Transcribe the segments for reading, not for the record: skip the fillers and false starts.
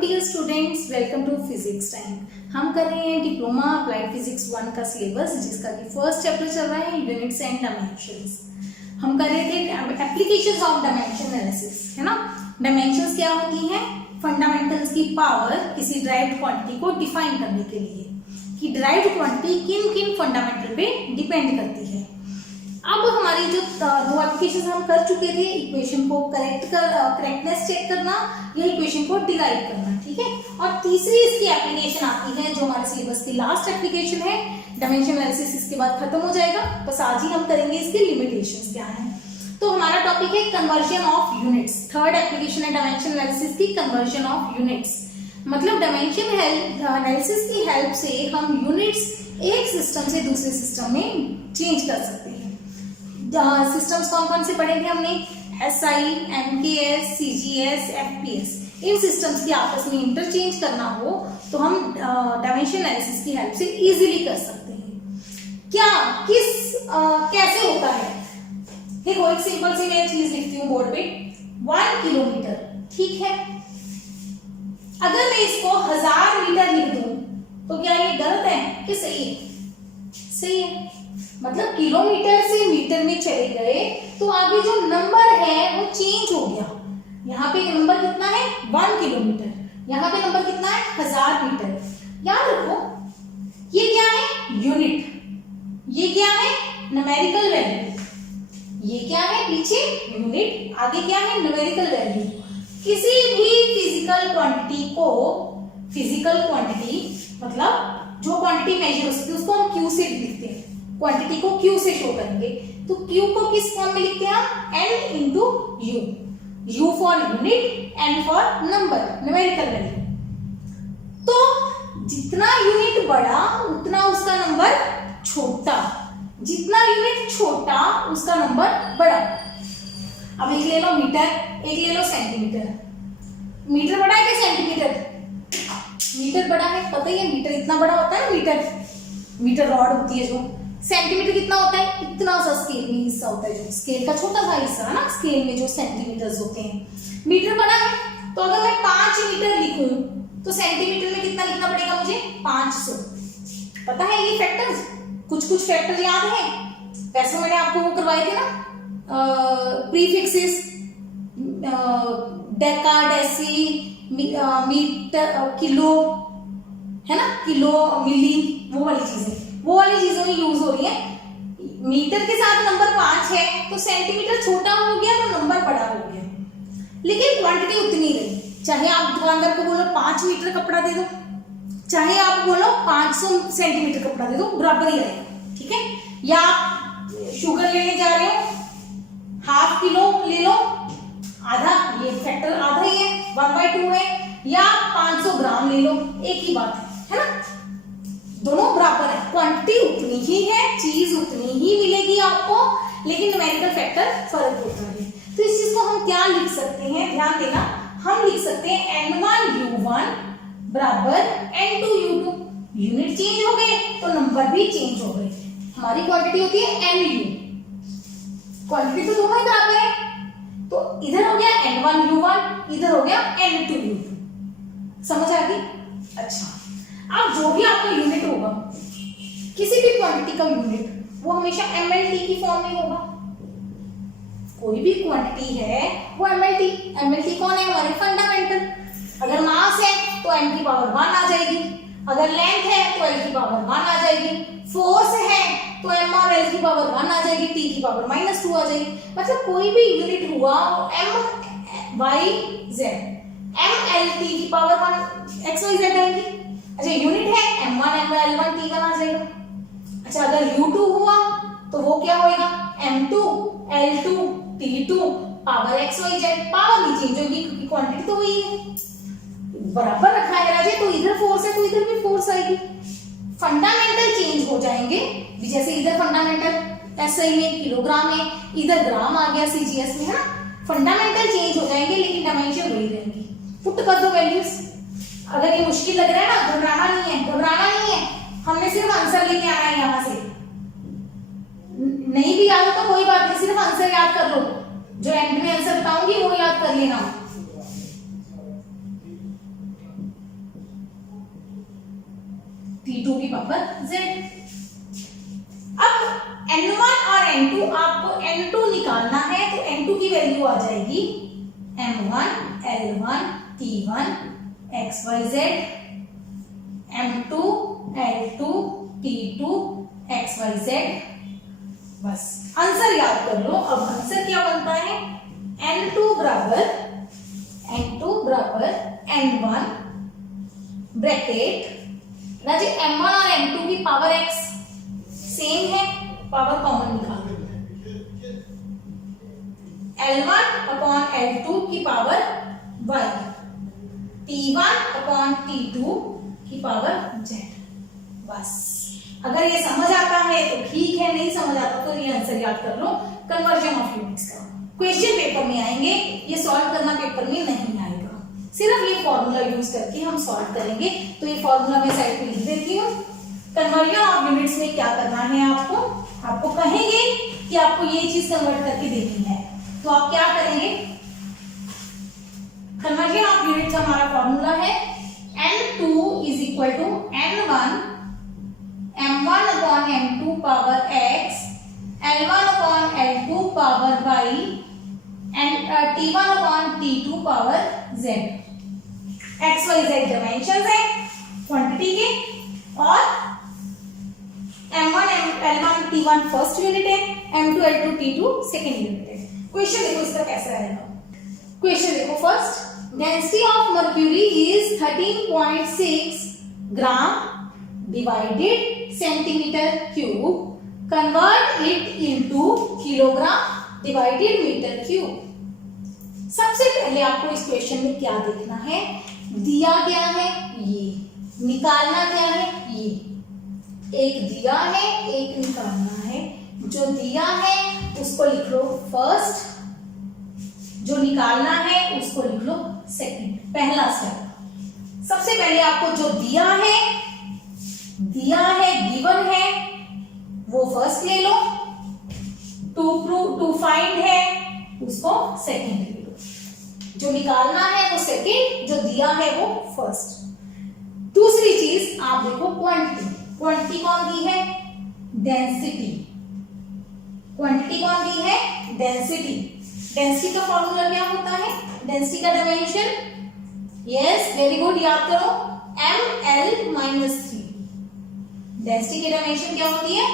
Dear students, welcome to physics time. हम कर रहे हैं डिप्लोमा अप्लाइड फिजिक्स 1 का सिलेबस, जिसका कि फर्स्ट चैप्टर चल रहा है यूनिट्स एंड डायमेंशंस। हम कर रहे थे एप्लीकेशंस ऑफ डायमेंशन एनालिसिस, है ना। डायमेंशंस क्या होती हैं? फंडामेंटल्स की पावर किसी ड्राइव्ड क्वांटिटी को डिफाइन करने के लिए कि ड्राइव्ड क्वांटिटी किन किन फंडामेंटल पे डिपेंड करती है। अब हमारी जो दो एप्लीकेशन हम कर चुके थे, इक्वेशन को करेक्टनेस चेक करना या इक्वेशन को डिराइव करना, ठीक है। और तीसरी इसकी एप्लीकेशन आती है जो हमारे सिलेबस की लास्ट एप्लीकेशन है, डायमेंशन एनालिसिस। इसके बाद खत्म हो जाएगा, बस आज ही हम करेंगे इसके लिमिटेशंस क्या हैं। तो हमारा टॉपिक है conversion of units. Third application है डायमेंशन एनालिसिस की कन्वर्जन ऑफ यूनिट्स। मतलब डायमेंशन एनालिसिस की हेल्प से हम यूनिट्स एक सिस्टम से दूसरे सिस्टम में चेंज कर सकते हैं। सिस्टम्स कौन कौन से पढ़े थे हमने? SI, MKS, CGS, FPS। इन सिस्टम्स की आपस में इंटरचेंज करना हो तो हम डायमेंशन एनालिसिस की हेल्प से इजीली कर सकते हैं। क्या कैसे होता है? देखो, एक सिंपल सी मैं चीज लिखती हूँ बोर्ड पे, 1 किलोमीटर, ठीक है। अगर मैं इसको 1000 मीटर लिख दूं तो क्या ये गलत है कि सही है? सही है। मतलब किलोमीटर से मीटर में चले गए तो आगे जो नंबर है वो चेंज हो गया। यहाँ पे नंबर कितना है? 1 किलोमीटर। यहाँ पे नंबर कितना है? 1000 मीटर। याद रखो, ये क्या है? यूनिट। ये क्या है? Numerical value. ये क्या है? पीछे यूनिट, आगे क्या है? Numerical value. किसी भी फिजिकल क्वांटिटी को, फिजिकल क्वांटिटी मतलब जो क्वांटिटी मेजर हो सकती है उसको हम क्यू से लिखते हैं। क्वांटिटी को क्यू से शो करेंगे तो क्यू को किस फॉर्म में लिखते हैं हम? n into you. You for unit, n for number, numerical value. तो जितना यूनिट बड़ा उतना उसका नंबर छोटा, जितना यूनिट छोटा उसका नंबर बड़ा। अब एक ले लो मीटर, एक ले लो सेंटीमीटर। मीटर बड़ा है कि सेंटीमीटर? मीटर बड़ा है, पता ही है। मीटर इतना बड़ा होता है ना, मीटर रॉड होती है जो। सेंटीमीटर कितना होता है? इतना सा स्केल में हिस्सा होता है, जो स्केल का छोटा सा हिस्सा है ना, स्केल में जो सेंटीमीटर्स होते हैं। मीटर बड़ा है तो अगर मैं 5 मीटर लिखूं तो सेंटीमीटर में कितना लिखना पड़ेगा मुझे? 500। पता है ये फैक्टर्स? कुछ फैक्टर याद है? वैसे मैंने आपको वो करवाए थे ना, prefixes, deca, deci, metre, kilo, है ना, किलो, मिली, वो वाली चीजों में यूज हो रही है। मीटर के साथ नंबर 5 है तो सेंटीमीटर छोटा हो गया तो नंबर बड़ा हो गया, लेकिन क्वांटिटी उतनी रही। चाहे आप दुकानदार को बोलो 5 मीटर कपड़ा दे दो, चाहे आप बोलो 500 सेंटीमीटर कपड़ा दे दो, बराबर ही आएगा, ठीक है। या आप शुगर लेने जा रहे हो, 1/2 किलो ले लो, आधा, ये फैक्टर आधा ही है, 1/2 है। या 500 ग्राम ले लो, एक ही बात है ना, दोनों बराबर है। क्वांटिटी उतनी ही है, चीज उतनी ही मिलेगी आपको, लेकिन न्यूमेरिकल फैक्टर फर्क होता है। तो इस चीज को हम क्या लिख सकते हैं? ध्यान देना, हम लिख सकते हैं N1U1 बराबर N2U2। यूनिट चेंज हो गए तो नंबर भी चेंज हो गए। हमारी क्वांटिटी होती है NU, क्वांटिटी तो दोनों ही बराबर है, तो इधर हो गया N1U1, इधर हो गया N2U2। समझ आ गई? अच्छा, अब जो भी आपका यूनिट होगा, किसी भी क्वांटिटी का यूनिट, वो हमेशा MLT की फॉर्म में होगा। कोई भी क्वांटिटी है वो MLT कौन है? हमारे फंडामेंटल। अगर मास है तो m की पावर 1 आ जाएगी, अगर लेंथ है तो l की पावर 1 आ जाएगी, फोर्स है तो m और l की पावर 1 आ जाएगी, t की पावर -2 आ जाएगी। मतलब कोई भी यूनिट हुआ m y z, MLT की पावर 1 x y z आएगी। अच्छा, यूनिट है m1 m2 l1 t1 आ जाएगा। अच्छा, अगर u2 हुआ तो वो क्या होएगा? m2 l2 t2 power x y z। Power भी चेंज होगी क्योंकि क्वांटिटी तो वही है, बराबर रखा है राजे, तो इधर फोर्स है तो इधर भी फोर्स आएगी। फंडामेंटल चेंज हो जाएंगे, जैसे इधर फंडामेंटल SI में किलोग्राम है, इधर ग्राम आ गया CGS में, है ना। फंडामेंटल चेंज हो जाएंगे लेकिन डायमेंशन वही रहेंगी। पुट कर दो वैल्यूज। अगर ये मुश्किल लग रहा है ना, घबराना नहीं है, हमने सिर्फ आंसर लेके आना है। यहाँ से नहीं भी याद हो तो कोई बात नहीं, सिर्फ आंसर याद कर लो, जो एंड में आंसर बताऊंगी वो याद कर लेना। T2 की पावर Z। अब N1 और N2, आपको N2 निकालना है तो N2 की वैल्यू आ जाएगी M1 L1 T1 XYZ, M2 L2 T2 XYZ। बस आंसर याद कर लो। अब आंसर क्या बनता है, N2 बराबर N1 ब्रैकेट राजी M1 और M2 की पावर X सेम है, पावर कॉमन निकालो, L1 अपॉन L2 की power Y, T1 upon T2 की पावर Z। बस अगर ये समझ आता है तो ठीक है, नहीं समझ आता तो ये आंसर याद कर लो। कन्वर्जन ऑफ यूनिट्स का क्वेश्चन पेपर में आएंगे, ये सॉल्व करना पेपर में नहीं आएगा, सिर्फ ये फॉर्मूला यूज करके हम सॉल्व करेंगे। तो ये फॉर्मूला मैं साइड पे लिख देती हूँ। कन्वर्जन ऑफ यूनिट्स में क्या करना है, आपको कहेंगे कि आपको ये चीज कन्वर्ट करके देनी है, तो आप क्या करेंगे, कन्वर्जन ऑफ यूनिट्स हमारा फॉर्मूला है N2 is equal to N1 M1 upon M2 power X, L1 upon L2 power Y and T1 upon T2 power Z। XYZ dimensions है क्वांटिटी के, और M1 L1 T1 first unit है, M2 L2 T2 second unit है। Question देखो इसका कैसा रहेगा। Question देखो, first density of mercury is 13.6 gram divided centimetre cube, convert it into kilogram divided metre cube. सबसे पहले आपको इस क्वेश्चन में क्या देखना है, दिया क्या है, ये निकालना क्या है, ये एक दिया है एक निकालना है। जो दिया है उसको लिख लो फर्स्ट, जो निकालना है उसको लिख लो सेकंड। पहला स्टेप, सबसे पहले आपको जो दिया है गिवन है वो फर्स्ट ले लो, टू फाइंड है उसको सेकंड ले लो, जो निकालना है वो सेकंड, जो दिया है वो फर्स्ट। दूसरी चीज आप देखो क्वांटिटी, क्वांटिटी कौन दी है, डेंसिटी, क्वांटिटी कौन दी है, डेंसिटी। डेंसिटी का फॉर्मूला क्या होता है, डेंसिटी का डायमेंशन, यस वेरी गुड, याद करो ml-3। डेंसिटी की डायमेंशन क्या होती है,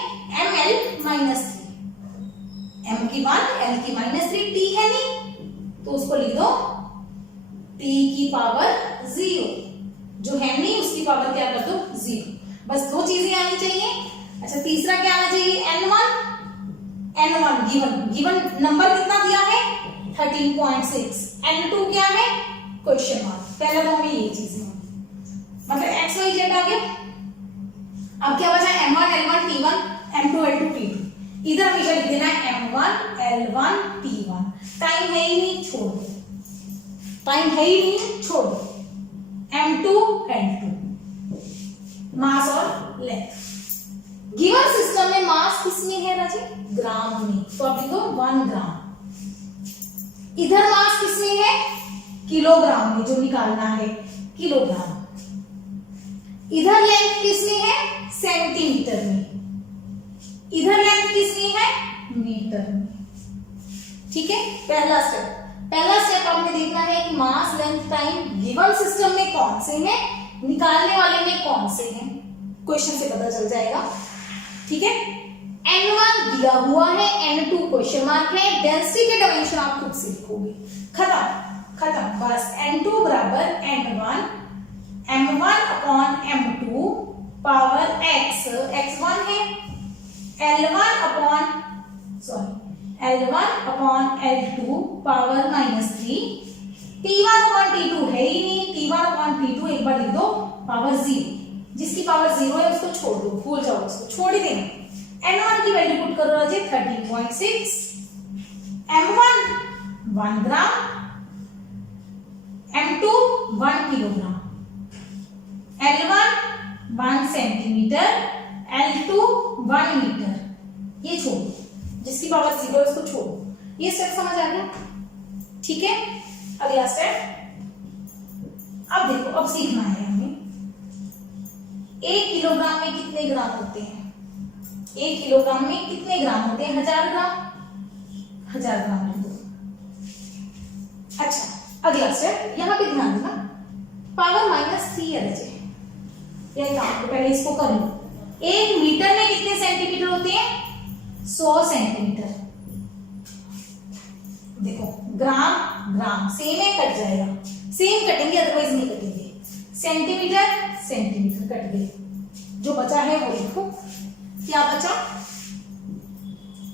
ml-3। m की 1 l की -3, t है नहीं तो उसको लिख दो t की पावर 0, जो है नहीं उसकी पावर क्या कर दो 0। बस दो चीजें आनी चाहिए। अच्छा तीसरा क्या आना चाहिए, n1 गिवन नंबर कितना दिया है 13.6, n2 क्या है क्वेश्चन मार्क। पहला तो हमें ये चीज मतलब XYZ आ गया। अब क्या बचा, M1 L1 T1 M2 L2 T2। इधर हमेशा लिख देना है M1 L1 T1। टाइम है ही नहीं छोड़ दो, टाइम है ही नहीं छोड़ दो। M2 L2 मास और लेंथ। गिवन सिस्टम में मास किसमें है राजी, ग्राम में, तो आप लिखो 1 ग्राम। इधर मास किसमें है, किलोग्राम में, जो निकालना है किलोग्राम। इधर लेंथ किसमें है, सेंटीमीटर में। इधर लेंथ किसमें है, मीटर में। ठीक है, पहला स्टेप आपने देखना है कि मास लेंथ टाइम गिवन सिस्टम में कौन से हैं, निकालने वाले में कौन से हैं, क्वेश्चन से पता चल जाएगा। ठीक है, N1 दिया हुआ है, N2 क्वेश्चन मार्क है, डेंसिटी के डायमेंशन आप खुद से लिखोगे। खत्म बस। N2 बराबर N1 M1 upon M2 power X, X1 है, L1 upon L2 power -3, T1 upon T2 है ही नहीं, T1 अपॉन T2 एक बार लिख दो पावर 0। जिसकी पावर 0 है उसको छोड़ दो, भूल जाओ उसको, छोड़ ही देना। N1 की वैल्यू पुट करो राजे 13.6, M1 1 gram, M2 1 kilogram, L1 1 centimetre, L2 1 metre. ये छोड़ो, जिसकी पावर 0 है उसको छोड़ो। ये स्टेप समझ आ गया। ठीक है, अगला स्टेप अब देखो, अब सीखना है हमें 1 किलोग्राम में कितने ग्राम होते हैं? 1 किलोग्राम में कितने ग्राम होते हैं? 1000 ग्राम। 1000 ग्राम लिख दो। अच्छा अगला स्टेप, यहां पे ध्यान देना, पावर -3 है बच्चे, ये काम तो पहले इसको कर लो। 1 मीटर में कितने सेंटीमीटर होते हैं? 100 सेंटीमीटर। देखो ग्राम ग्राम सेम है, कट जाएगा, सेम कटेंगे अदरवाइज नहीं कटेंगे। सेंटीमीटर सेंटीमीटर कट गए, जो बचा है वो लिखो। क्या बचा?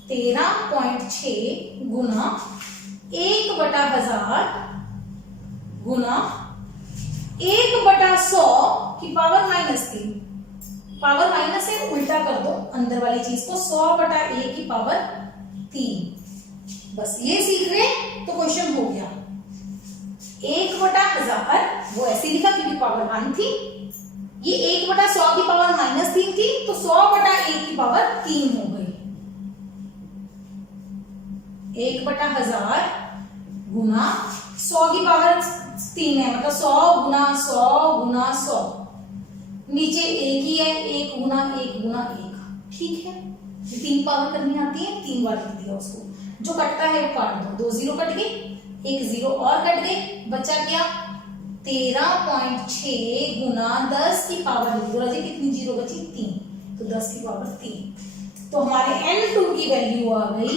13.6 गुना 1/1000 गुना 1/100 की पावर -3। पावर माइनस से उल्टा कर दो अंदर वाली चीज को, 100/1 की पावर 3। बस ये सीख रहे तो क्वेश्चन हो गया। 1/1000 वो ऐसे लिखा क्योंकि पावर 1 थी, ये 1/100 की पावर -3 थी, तो 100/1 की पावर 3 हो गई। 1/1000 गुना 100 की पावर 3 है, मतलब 100 गुना 100 गुना 100, नीचे 1 ही है, 1 गुना 1 गुना 1, ठीक है। 3 पावर करनी आती है, 3 बार लिख दिया उसको, जो कटता है वो काट दो, 2 जीरो कट गए, 1 जीरो और कट गए, बचा क्या? 13.6 गुना 10 की पावर लिख दो। राजी कितनी जीरो बची? 3, तो 10 की पावर 3। तो हमारे N2 की वैल्यू आ गई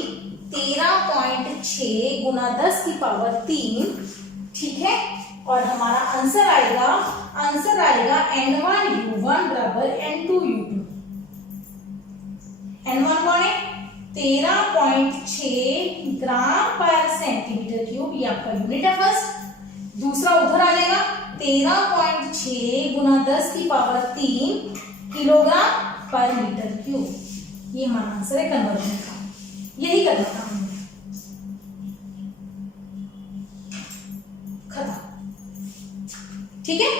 13.6 गुना 10 की पावर 3, ठीक है। और हमारा आंसर आएगा N1U1 बराबर N2U2। N1 कौन है? 13.6 ग्राम पर सेंटीमीटर क्यूब, ये आपका यूनिट है फर्स्ट। दूसरा उधर आ जाएगा 13.6 गुना 10 की पावर 3 किलोग्राम पर मीटर क्यूब। ये हमारा आंसर है कन्वर्जन का, यही करना था हमने। खत्म, ठीक है।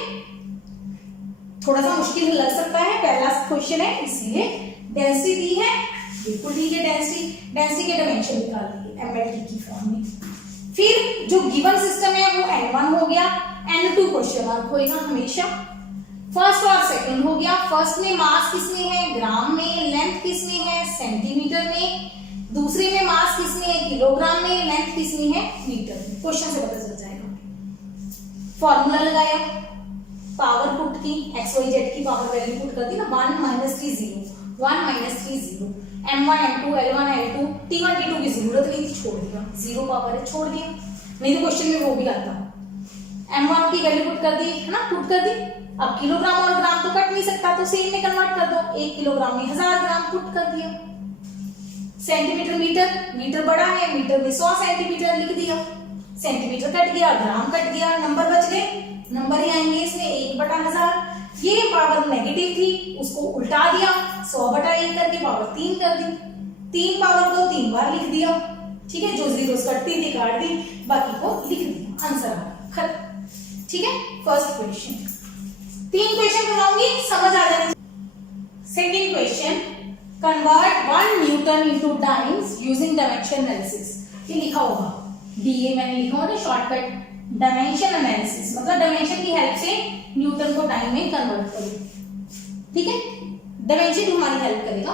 थोड़ा सा मुश्किल लग सकता है, पहला क्वेश्चन है इसलिए। डेंसिटी दी है, बिल्कुल ठीक है। डेंसिटी के डायमेंशन निकाल दिए एमएलटी की फॉर्म में। फिर जो गिवन सिस्टम है वो N1 हो गया, N2 क्वेश्चन मार्क होएगा हमेशा। फर्स्ट और सेकंड हो गया। फर्स्ट में मास किसमें है? ग्राम में। लेंथ किसमें है? सेंटीमीटर में। दूसरे में मास किसमें है? किलोग्राम में। लेंथ किसमें है? मीटर में। क्वेश्चन से पता चल जाएगा। फॉर्मूला लगाया, पावर पुट की, XYZ की पावर वैल्यू पुट कर दी ना, 1 - 3 0, 1 - 3 0, M1 M2 L1 L2 T1 T2 की जरूरत नहीं थी, छोड़ दिया, 0 पावर है, छोड़ दिया, नहीं तो क्वेश्चन में वो भी आता। M1 की वैल्यू पुट कर दी है ना, पुट कर दी। अब किलोग्राम और ग्राम तो कट नहीं सकता, तो सेम में कन्वर्ट कर दो। 1 किलोग्राम में 1000 ग्राम पुट कर दिया। सेंटीमीटर मीटर, मीटर बड़ा है, मीटर में 100 सेंटीमीटर लिख दिया। सेंटीमीटर कट गया, ग्राम कट गया, नंबर बच गए, नंबर ही आएंगे इसमें 1/1000। ये पावर नेगेटिव थी, उसको उल्टा दिया, 100/1 करके पावर 3 कर दी। 3 पावर को 3 बार लिख दिया, ठीक है। जो जीरोस कटती थी काट दी, बाकी को लिख दिया, आंसर आ गया, खत्म, ठीक है। First question. 3 क्वेश्चन बनाऊंगी, समझ आ जाएगी। Second question, convert 1 newton into dynes using dimension analysis. ये लिखा होगा, डीए मैंने लिखा होगा ना शॉर्टकट, डायमेंशन एनालिसिस, मतलब डायमेंशन की हेल्प से न्यूटन को टाइम में कन्वर्ट करो, ठीक है। डायमेंशन हमारी हेल्प करेगा।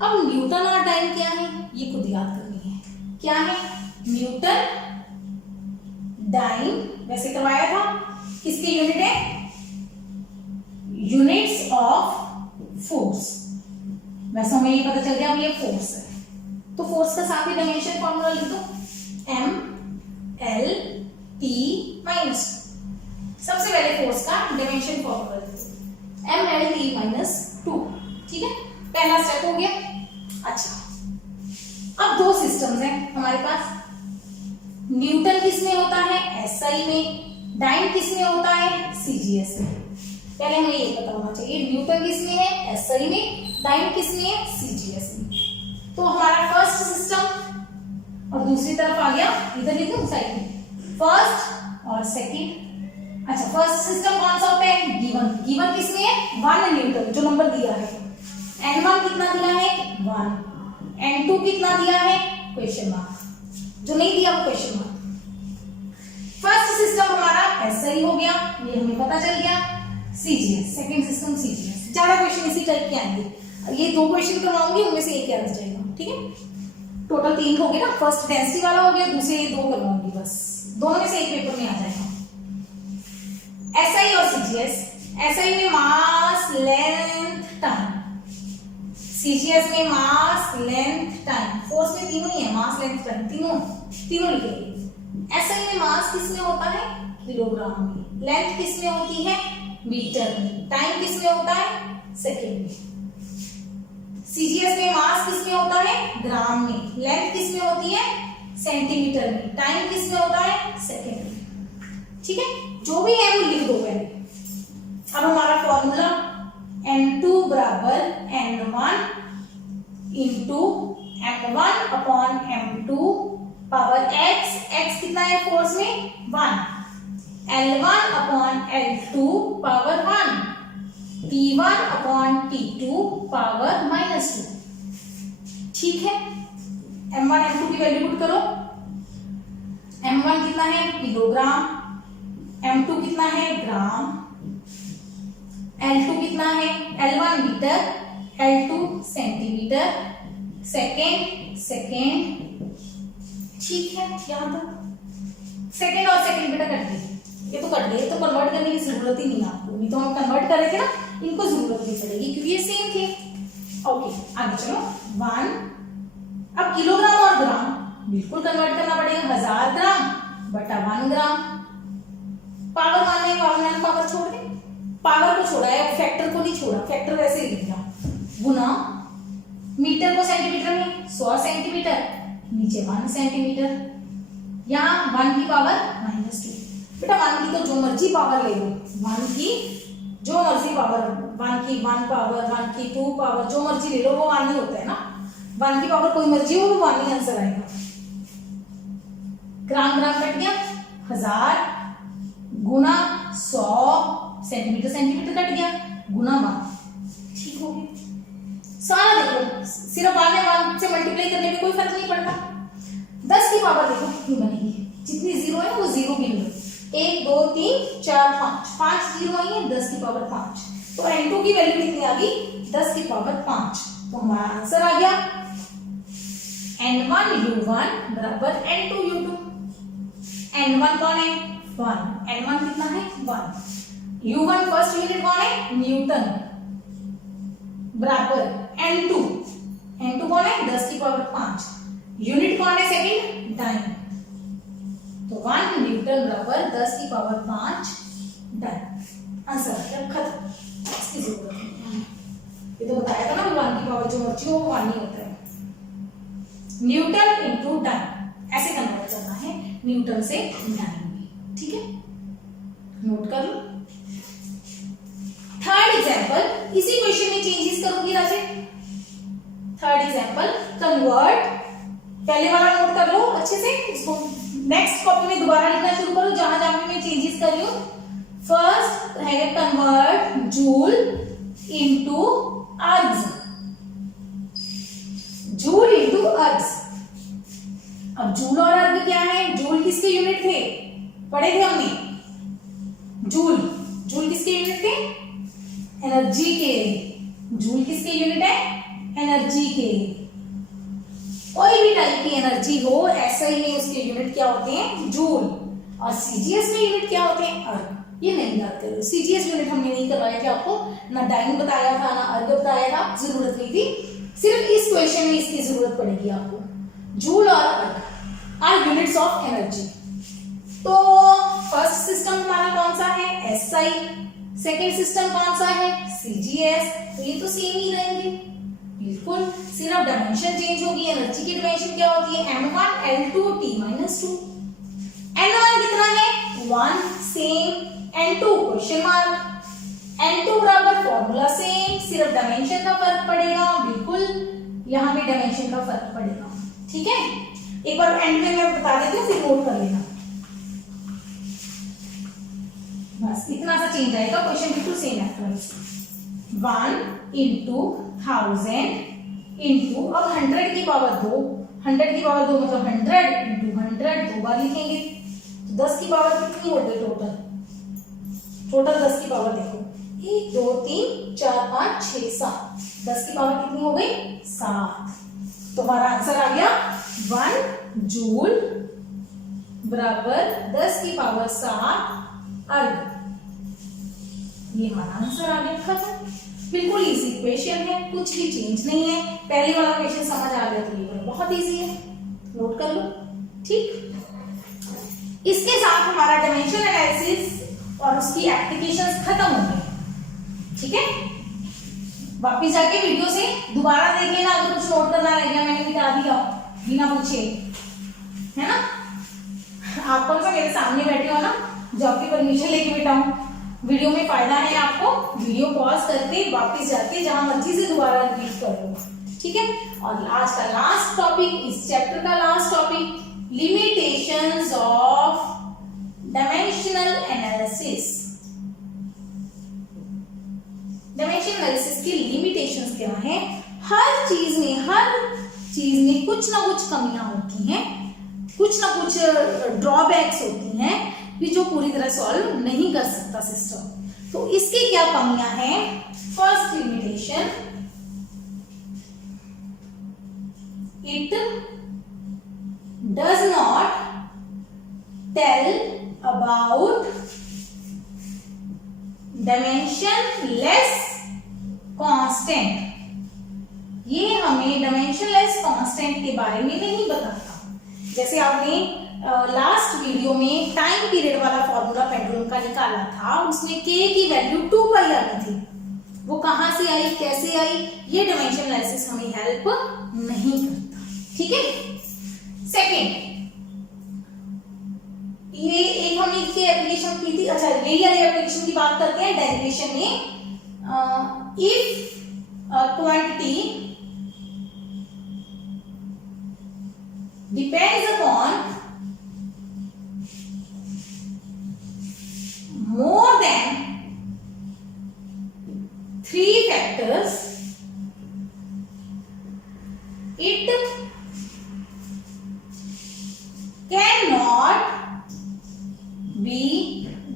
अब न्यूटन और टाइम क्या है ये खुद याद करनी है। क्या है? न्यूटन टाइम वैसे करवाया था, किसके यूनिट है? Units of force. वैसे हमें ये पता चल गया अब ये फोर्स है, तो फोर्स का साथ ही डायमेंशन फॉर्मूला लिख दो, M L T माइनस। सबसे पहले फोर्स का डायमेंशन फॉर्मूला लिख दो, M L T माइनस 2, ठीक है। पहला स्टेप हो गया। अच्छा, अब 2 सिस्टम्स हैं हमारे पास। न्यूटन किसमें होता है? SI में। डाइम किसमें होता है? CGS में। पहले हमें ये पता होना चाहिए, न्यूटन किसमें है? SI में। डाइम किसमें है? CGS में। तो हमारा फर्स्ट सिस्टम और दूसरी तरफ आ गया, इधर लिख दो साइड में, फर्स्ट और सेकंड। अच्छा, फर्स्ट सिस्टम कौन सा होता है? गिवन किसमें है? 1 न्यूटन, जो नंबर दिया है। N1 कितना दिया है? 1। N2 कितना दिया है? क्वेश्चन मार्क, जो नहीं दिया वो क्वेश्चन मार्क। फर्स्ट सिस्टम हमारा SI हो गया, ये हमें पता चल गया। CGS, second system CGS. ज्यादा क्वेश्चन इसी टाइप के आएंगे, ये 2 क्वेश्चन करवाऊंगी, उनमें से एक याद आ जाएगा, ठीक है। टोटल 3 हो गए ना, फर्स्ट डेंसिटी वाला हो गया, दूसरे 2 करवाऊंगी बस, दोनों में से एक पेपर में आ जाएगा। एसआई और सीजीएस, एसआई में मास लेंथ टाइम, सीजीएस में मास लेंथ टाइम, फोर्स में तीनों ही है, मास लेंथ टाइम तीनों लिखेंगे। एसआई में मास किस में होता है, किलोग्राम में, लेंथ किस में होती है, मीटर में, टाइम किस में होता है, सेकेंड में। सीजीएस में मास किस में होता है, ग्राम में, लेंथ किस में होती है, सेंटीमीटर में, टाइम किस में होता है, सेकेंड में, ठीक है। जो भी है वो लिख दो पहले। अब हमारा फॉर्मूला N2 बराबर N1 into M1 upon M2 power x कितना है फोर्स में 1, L1 upon L2 power 1, T1 upon T2 power -2, ठीक है। M1 M2 की वैल्यू पुट करो, M1 कितना है किलोग्राम, M2 कितना है ग्राम, L2 कितना है, L1 metre, L2 centimetre, second, ठीक है। याद है सेकेंड और सेकेंड बेटा कट गए, ये तो कट गए, तो कन्वर्ट करने की जरूरत ही नहीं आपको, नहीं तो हम कन्वर्ट कर रहे थे ना, इनको जरूरत नहीं पड़ेगी क्योंकि ये सेम थे। ओके आगे चलो 1, अब किलोग्राम और ग्राम बिल्कुल कन्वर्ट करना पड़ेगा, 1000 ग्राम बटा 1 ग्राम, पावर 1 है, पावर छोड़ दे, पावर को छोड़ा है, फैक्टर को नहीं छोड़ा, फैक्टर वैसे ही लिख दिया, गुना मीटर को सेंटीमीटर में 100 सेंटीमीटर, नीचे 1 सेंटीमीटर, यहाँ 1 की पावर -2, बेटा 1 की तो जो मर्जी पावर ले लो, 1 की जो मर्जी पावर, 1 की 1 पावर, 1 की 2 पावर, जो मर्जी ले लो, वो 1 ही होता है ना, 1 की पावर कोई मर्जी हो, वो 1 ही आंसर आएगा। ग्राम कट गया, 1000 गुना 100, सेंटीमीटर कट गया, गुना 1, ठीक हो गया। सारा देखो, सिर्फ 1 से मल्टीप्लाई करने में कोई फर्क नहीं पड़ता। 10 की पावर देखो कितनी बनेगी, जितनी जीरो है वो जीरो भी नहीं, 1 2 3 4 5 जीरो आई है, 10 की पावर 5, तो N2 की वैल्यू कितनी आ गई, 10 की पावर 5, तो हमारा आंसर आ गया N1 U1 बराबर N2 U2। N1 कौन है 1, N1 कितना है 1, U1 फर्स्ट यूनिट कौन है न्यूटन, बराबर N2 कौन है 10 की पावर 5, यूनिट कौन है सेकंड टाइम, तो 1 न्यूटन बराबर 10 की पावर 5, डन, आंसर खत्म, इसकी जरूरत नहीं, ये तो बताया था ना 1 की पावर जो मर्जी हो वो 1 ही होता है। न्यूटन इंटू टाइम ऐसे कन्वर्ट करना है, न्यूटन से टाइम में, ठीक है, नोट कर लो। थर्ड एग्जांपल, इसी क्वेश्चन में चेंजेस करूंगी राजे। थर्ड एग्जांपल कन्वर्ट, पहले वाला नोट कर लो अच्छे से, इसको नेक्स्ट कॉपी में दोबारा लिखना शुरू करो जहां जहां मैं चेंजेस कर रही हूं। फर्स्ट है convert joule into ergs, joule into ergs. अब जूल और अर्ग क्या है, जूल किसके यूनिट थे, पढ़े थे हमने, जूल किसके यूनिट थे, एनर्जी के, जूल किसके यूनिट है, एनर्जी के। कोई भी टाइप की एनर्जी हो ऐसा ही नहीं, उसके यूनिट क्या होते हैं जूल, और सीजीएस में यूनिट क्या होते हैं अर्ग, ये नहीं याद करो, सीजीएस यूनिट हमने नहीं करवाया था आपको, ना डाइन बताया था ना अर्ग बताया था, जरूरत नहीं थी, सिर्फ इस क्वेश्चन में इसकी जरूरत पड़ेगी आपको, जूल और अर्ग आर यूनिट्स ऑफ एनर्जी। तो फर्स्ट सिस्टम हमारा कौन सा है एसआई, सेकेंड सिस्टम कौन सा है सीजीएस, तो ये तो सेम ही रहेंगे बिल्कुल, सिर्फ डायमेंशन चेंज होगी, एनर्जी की डायमेंशन क्या होती है m1 L2 T-2, n1 कितना है 1 same, n2 question mark, n2 बराबर फॉर्मूला सेम, सिर्फ डायमेंशन का फर्क पड़ेगा, बिल्कुल यहाँ पे डायमेंशन का फर्क पड़ेगा, ठीक है। एक बार एंड में मैं बता देती हूँ फिर नोट कर लेना, बस इतना सा चेंज आएगा, क्वेश्चन बिल्कुल सेम है। 1 इंटू 1000 इंटू, अब 100 की पावर 2, 100 की पावर 2 मतलब 100 इंटू 100 दो बार लिखेंगे, तो 10 की पावर कितनी हो गई टोटल 10 की पावर देखो 1 2 3 4 5 6 7, 10 की पावर कितनी हो गई? 7। तो हमारा आंसर आ गया 1 जूल बराबर 10 की पावर 7 अर्ग। ये हमारा आंसर आ गया। खत्म। बिल्कुल इजी इक्वेशन है, कुछ भी चेंज नहीं है। पहले वाला क्वेश्चन समझ आ गया तो ये वाला बहुत इजी है, नोट कर लो। ठीक, इसके साथ हमारा डायमेंशन एनालिसिस और उसकी एप्लीकेशंस खत्म हो गई। ठीक है, वापिस जाके वीडियो से दोबारा देख लेना, अगर कुछ नोट करना रह गया मैंने बता दिया बिना पूछे, है ना। आप कौन सा मेरे सामने बैठे हो ना, जो आपकी परमिशन लेके बैठा हूं। वीडियो में फायदा है आपको, वीडियो पॉज करके वापस जाके जहां मर्जी से दोबारा रिपीट कर लो। ठीक है, और आज का लास्ट टॉपिक, इस चैप्टर का last topic, limitations of dimensional analysis. Dimension analysis की लिमिटेशंस क्या है? हर चीज में कुछ ना कुछ कमियां होती हैं, कुछ ना कुछ ड्रॉबैक्स होती हैं कि जो पूरी तरह सॉल्व नहीं कर सकता सिस्टम। तो इसकी क्या कमियां हैं? First limitation, it does not tell about dimensionless constant. ये हमें डायमेंशन लेस कांस्टेंट के बारे में नहीं बताता। जैसे आपने लास्ट वीडियो में टाइम पीरियड वाला फॉर्मूला पेंडुलम का निकाला था, उसमें k की वैल्यू 2 पाई आ गई थी। वो कहां से आई, कैसे आई, ये डायमेंशन एनालिसिस हमें हेल्प नहीं करता। ठीक है, सेकंड, ये एक हमने इसकी एप्लीकेशन की थी। अच्छा, यही वाली एप्लीकेशन की बात करते हैं डेरिवेशन में। If quantity depends upon more than 3 factors, it cannot be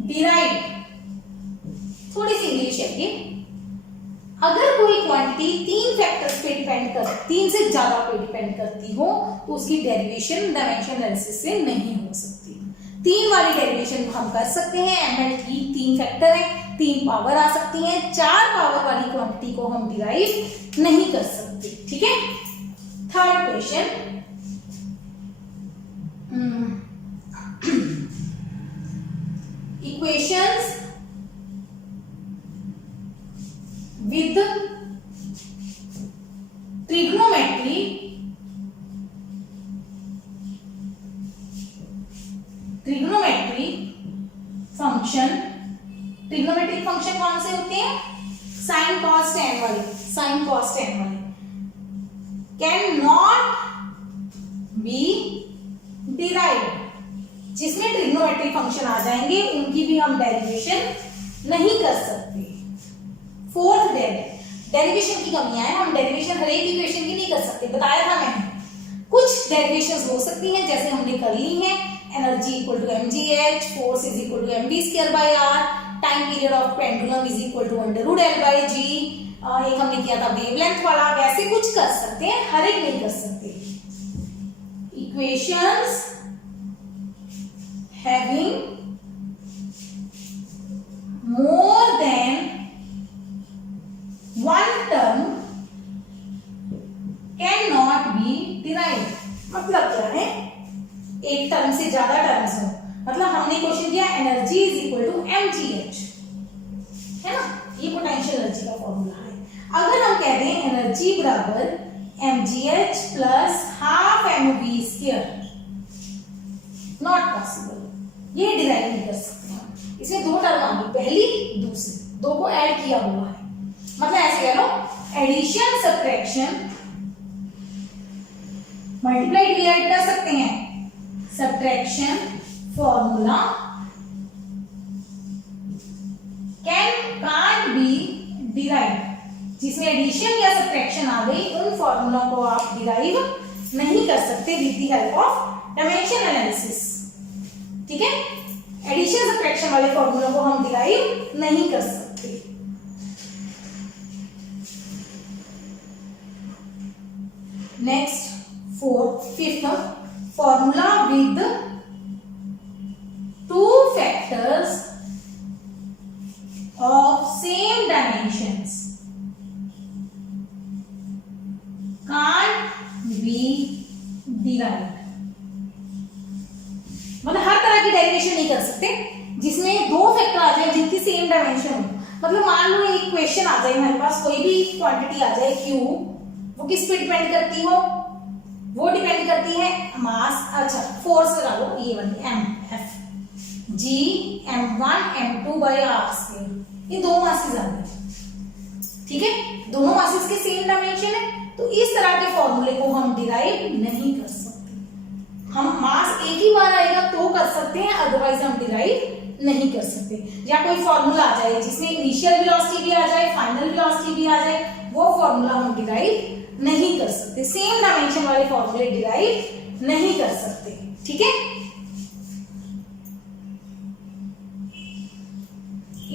derived। थोड़ी सी इंग्लिश है ये। अगर कोई क्वांटिटी 3 फैक्टर्स पे डिपेंड कर, 3 से ज्यादा पे डिपेंड करती हो, तो उसकी डेरिवेशन डायमेंशन एनालिसिस से नहीं हो सकती। 3 वाली डेरिवेशन हम कर सकते हैं, एमएल की 3 फैक्टर है, 3 पावर आ सकती हैं। 4 पावर वाली क्वांटिटी को हम डिराइव नहीं कर सकते। ठीक है, third question, equations with trigonometry function. Trigonometric function कौन से होते हैं? साइन कॉस tan वाले, साइन कॉस tan वाले कैन नॉट बी डिराइव्ड। जिसमें ट्रिग्नोमेट्रिक फंक्शन आ जाएंगे उनकी भी हम डेरिवेशन नहीं कर सकते। फोर्थ, डेरिवेशन की कमियां हैं। हम डेरिवेशन हर एक इक्वेशन की नहीं कर सकते, बताया था मैंने। कुछ डेरिवेशंस हो सकती हैं, जैसे हमने कर ली हैं, energy equal to mgh, force is equal to mv square by r, time period of pendulum is equal to √L/g। एक हमने किया था वेवलेंथ वाला। वैसे कुछ कर सकते हैं, हर एक नहीं कर सकते। Equations having more than one term cannot be derived। मतलब क्या है? एक टर्म से ज्यादा टर्म्स हो। मतलब हमने क्वेश्चन किया energy is equal to mgh, है ना, ये पोटेंशियल एनर्जी का फॉर्मूला है। अगर हम कह दें एनर्जी बराबर mgh plus half mv square, not possible, ये डिराइव नहीं कर सकते हम। इसमें 2 टर्म आ गई, पहली दूसरी, 2 को ऐड किया हुआ है। मतलब ऐसे कह लो, एडिशन सब्ट्रैक्शन, मल्टीप्लाई डिवाइड कर सकते हैं, subtraction formula can't be derived. जिसमें एडिशन या सब्ट्रैक्शन आ गई, उन फॉर्मूला को आप डिराइव नहीं कर सकते with the help of dimension analysis. ठीक है, एडिशन सब्ट्रैक्शन वाले फॉर्मूला को हम डिराइव नहीं कर सकते। Next fifth, formula with 2 factors of same dimensions can't be derived। मतलब हर तरह की डेरिवेशन नहीं कर सकते जिसमें 2 फैक्टर आ जाए जिनकी सेम डायमेंशन हो। मतलब मान लो एक इक्वेशन आ जाए हमारे पास, कोई भी क्वांटिटी आ जाए Q, वो किस पे डिपेंड करती हो? वो डिपेंड करती है मास, अच्छा फोर्स लगा लो, ये वाली F G M1 M2 by R²। ये 2 मासेस आ गए, ठीक है, दोनों मासेस के सेम डायमेंशन है, तो इस तरह के फॉर्मूले को हम डिराइव नहीं कर सकते। हम मास एक ही बार आएगा तो कर सकते हैं, अदरवाइज हम डिराइव नहीं कर सकते। या कोई फॉर्मूला आ जाए जिसमें इनिशियल वेलोसिटी भी आ जाए, फाइनल वेलोसिटी भी आ जाए, वो फॉर्मूला हम डिराइव नहीं कर सकते। सेम डायमेंशन वाले फॉर्मूले डिराइव नहीं कर सकते, ठीक है।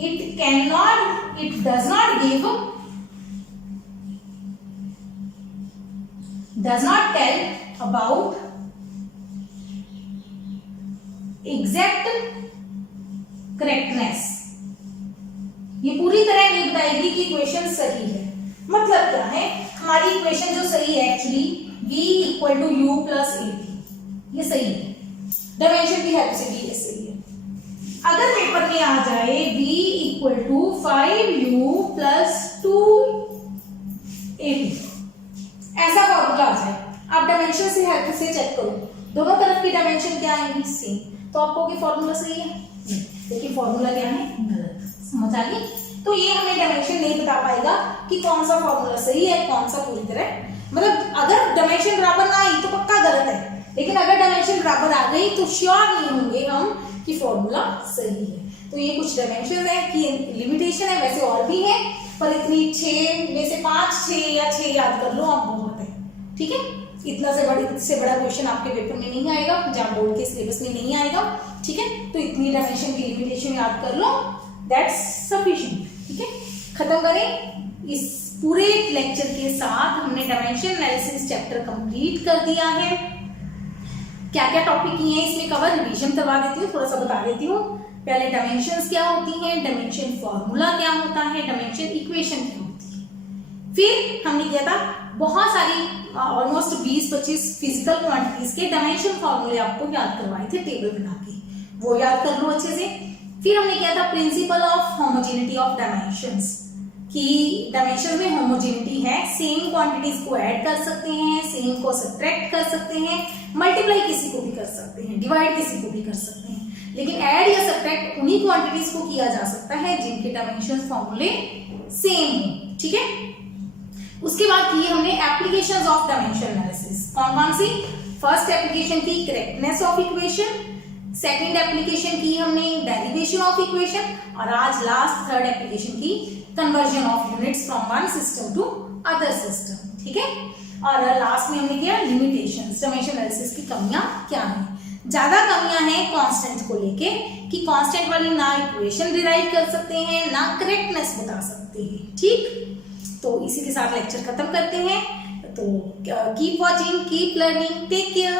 It does not tell about exact correctness। ये पूरी तरह नहीं बताएगी कि इक्वेशन सही है। मतलब क्या है, हमारी इक्वेशन जो सही है actually v equal to u plus at, ये सही है, डायमेंशन की हेल्प से भी ये सही है। अगर पेपर में आ जाए v equal to 5u plus 2at, ऐसा फॉर्मूला आ जाए, आप डायमेंशन से हेल्प से चेक करो, दोनों तरफ की डायमेंशन क्या आएंगी सेम, तो आपको कि फॉर्मूला सही है, लेकिन फॉर्मूला क्या है, गलत। समझ आ गई? तो ये हमें डायमेंशन नहीं बता पाएगा कि कौन सा फॉर्मूला सही है, कौन सा पूरी तरह, मतलब अगर डायमेंशन बराबर ना आई तो पक्का गलत है, लेकिन अगर डायमेंशन बराबर आ गई तो श्योर नहीं होंगे हम कि फॉर्मूला सही है। तो ये कुछ डायमेंशन है कि लिमिटेशन है, वैसे और भी है, पर इतनी 6 में से 5, 6 या 6 याद कर लो आप, बहुत है, ठीक है। इतना से बड़ा क्वेश्चन आपके पेपर में नहीं आएगा, जहाँ बोर्ड के सिलेबस में नहीं आएगा, ठीक है। तो इतनी डायमेंशन की लिमिटेशन याद कर लो, दैट्स सफिशिएंट, ठीक है। खत्म करें। इस पूरे लेक्चर के साथ हमने डायमेंशन एनालिसिस चैप्टर कंप्लीट कर दिया है। क्या क्या टॉपिक किए हैं इसमें कवर, रिवीजन करवा देती हूँ, थोड़ा सा बता देती हूँ। पहले डायमेंशंस क्या होती हैं, डायमेंशन फॉर्मूला क्या होता है, डायमेंशन इक्वेशन क्या होती है। फिर हमने किया था बहुत सारी ऑलमोस्ट 20-25 फिजिकल क्वांटिटीज के डायमेंशन फॉर्मूले आपको याद करवाए थे टेबल बना के, वो याद कर लो अच्छे से। फिर हमने किया था principle of homogeneity of dimensions, कि डायमेंशन में होमोजेनिटी है, सेम क्वांटिटीज को ऐड कर सकते हैं, सेम को सब्ट्रैक्ट कर सकते हैं, मल्टीप्लाई किसी को भी कर सकते हैं, डिवाइड किसी को भी कर सकते हैं, लेकिन ऐड या सब्ट्रैक्ट उन्हीं क्वांटिटीज को किया जा सकता है जिनके डायमेंशन फॉर्मूले सेम हो, ठीक है। उसके बाद की हमने एप्लीकेशंस ऑफ डायमेंशन एनालिसिस, कौन कौन सी। फर्स्ट एप्लीकेशन की correctness of equation, second application की हमने डेरिवेशन ऑफ इक्वेशन, और आज लास्ट थर्ड एप्लीकेशन की conversion of units from one system to other system, ठीक है। और लास्ट में हमने किया लिमिटेशंस, डायमेंशन एनालिसिस की कमियां क्या हैं। ज्यादा कमियां हैं कांस्टेंट को लेके, कि कांस्टेंट वाली ना इक्वेशन डिराइव कर सकते हैं, ना करेक्टनेस बता सकते हैं, ठीक। तो इसी के साथ लेक्चर खत्म करते हैं। तो keep watching, keep learning, take care.